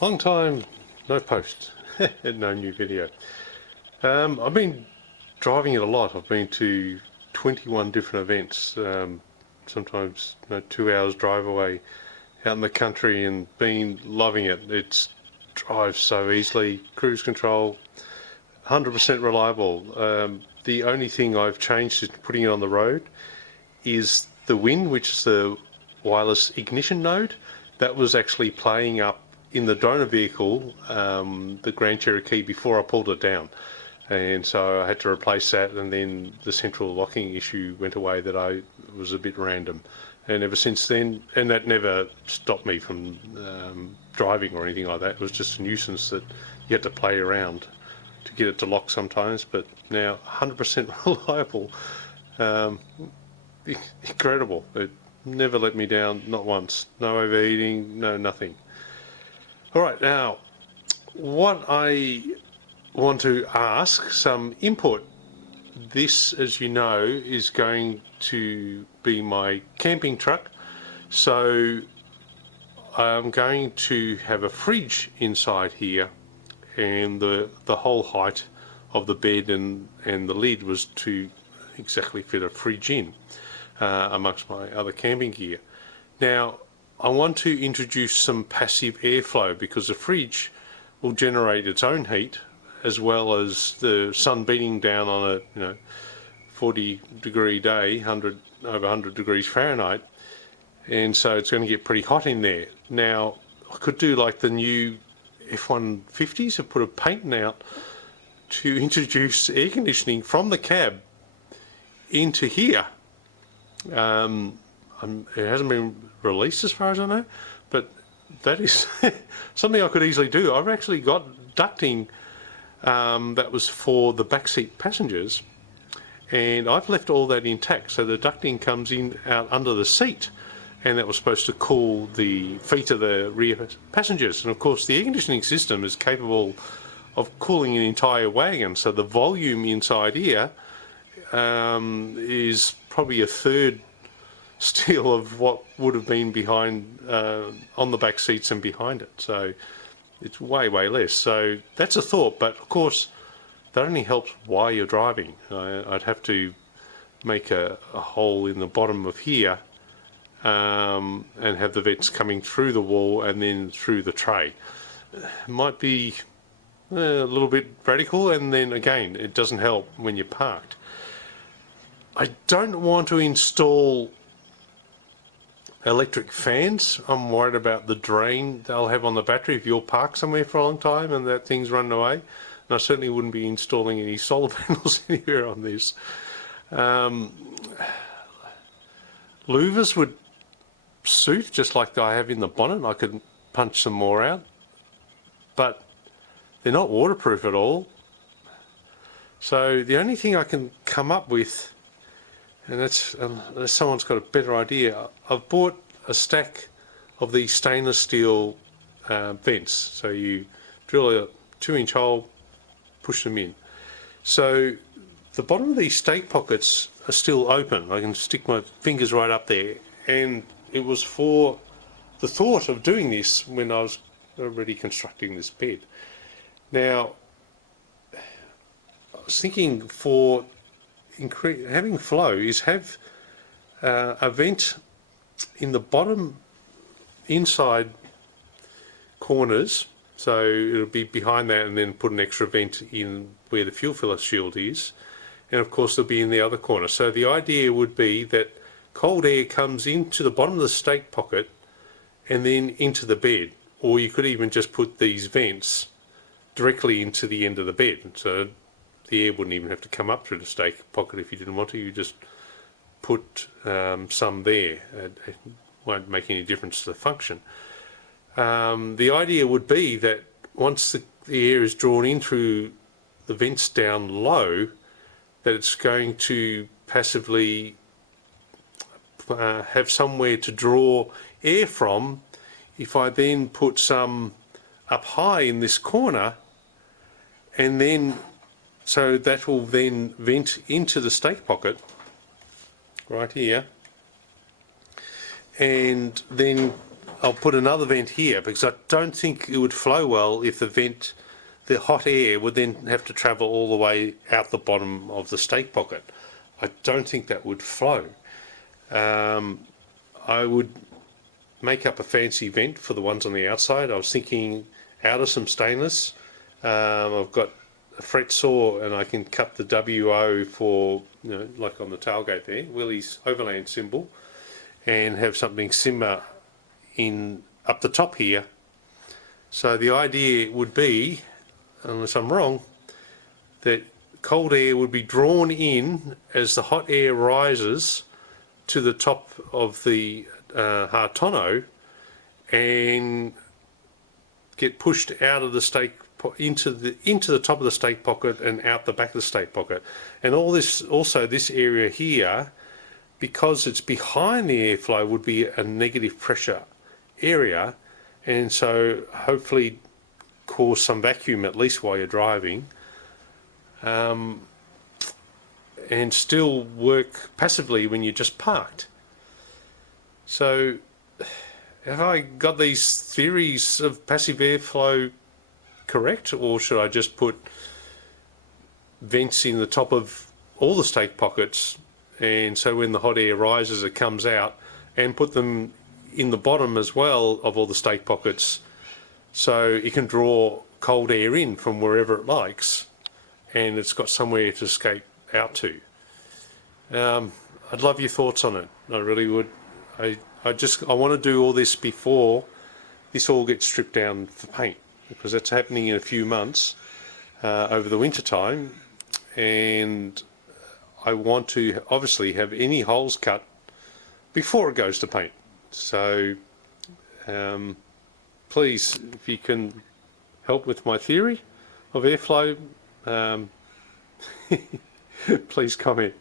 Long time no post, no new video. I've been driving it a lot. I've been to 21 different events, sometimes 2 hours drive away out in the country, and been loving it. It drives so easily, cruise control, 100% reliable. The only thing I've changed is putting it on the road is the WIN, which is the wireless ignition node. That was actually playing up in the donor vehicle, the Grand Cherokee, before I pulled it down. And so I had to replace that, and then the central locking issue went away. That I was a bit random. And ever since then, and that never stopped me from driving or anything like that. It was just a nuisance that you had to play around to get it to lock sometimes. But now 100% reliable. Incredible. It never let me down, not once. No overheating, no nothing. All right, now what I want to ask some input. This, as you know, is going to be my camping truck, so I'm going to have a fridge inside here, and the whole height of the bed and the lid was to exactly fit a fridge in amongst my other camping gear. Now I want to introduce some passive airflow, because the fridge will generate its own heat, as well as the sun beating down on a 40-degree day, over 100 degrees Fahrenheit, and so it's going to get pretty hot in there. Now I could do like the new F-150s and put a patent out to introduce air conditioning from the cab into here. It hasn't been released as far as I know, but that is something I could easily do. I've actually got ducting that was for the backseat passengers, and I've left all that intact, so the ducting comes in out under the seat, and that was supposed to cool the feet of the rear passengers. And of course the air conditioning system is capable of cooling an entire wagon, so the volume inside here is probably a third still of what would have been behind on the back seats and behind it. So it's way less. So that's a thought, but of course that only helps while you're driving. I'd have to make a hole in the bottom of here and have the vents coming through the wall and then through the tray. Might be a little bit radical, and then again it doesn't help when you're parked. I don't want to install electric fans. I'm worried about the drain they'll have on the battery if you're parked somewhere for a long time and that thing's running away. And I certainly wouldn't be installing any solar panels anywhere on this. Louvers would suit, just like I have in the bonnet. I could punch some more out, but they're not waterproof at all. So the only thing I can come up with, and that's unless someone's got a better idea, I've bought a stack of these stainless steel vents. So you drill a 2-inch hole, push them in. So the bottom of these stake pockets are still open. I can stick my fingers right up there, and it was for the thought of doing this when I was already constructing this bed. Now I was thinking, for having flow, is have a vent in the bottom inside corners, so it'll be behind that, and then put an extra vent in where the fuel filler shield is, and of course they'll be in the other corner. So the idea would be that cold air comes into the bottom of the stake pocket and then into the bed, or you could even just put these vents directly into the end of the bed, so the air wouldn't even have to come up through the stake pocket if you didn't want to. You just put some there. It won't make any difference to the function. The idea would be that once the air is drawn in through the vents down low, that it's going to passively have somewhere to draw air from. If I then put some up high in this corner, and then so that will then vent into the stake pocket right here, and then I'll put another vent here because I don't think it would flow well if the hot air would then have to travel all the way out the bottom of the stake pocket. I don't think that would flow. I would make up a fancy vent for the ones on the outside. I was thinking out of some stainless. I've got a fret saw and I can cut the WO for, you know, like on the tailgate there, Willys Overland symbol, and have something similar in up the top here. So the idea would be, unless I'm wrong, that cold air would be drawn in as the hot air rises to the top of the hard tonneau and get pushed out of the stake into the top of the stake pocket and out the back of the stake pocket. And all this, also this area here, because it's behind the airflow, would be a negative pressure area, and so hopefully cause some vacuum at least while you're driving, and still work passively when you're just parked. So have I got these theories of passive airflow correct, or should I just put vents in the top of all the stake pockets, and so when the hot air rises it comes out, and put them in the bottom as well of all the stake pockets so it can draw cold air in from wherever it likes and it's got somewhere to escape out to? I'd love your thoughts on it. I really would. I want to do all this before this all gets stripped down for paint, because that's happening in a few months over the winter time, and I want to obviously have any holes cut before it goes to paint. So please, if you can help with my theory of airflow, please comment.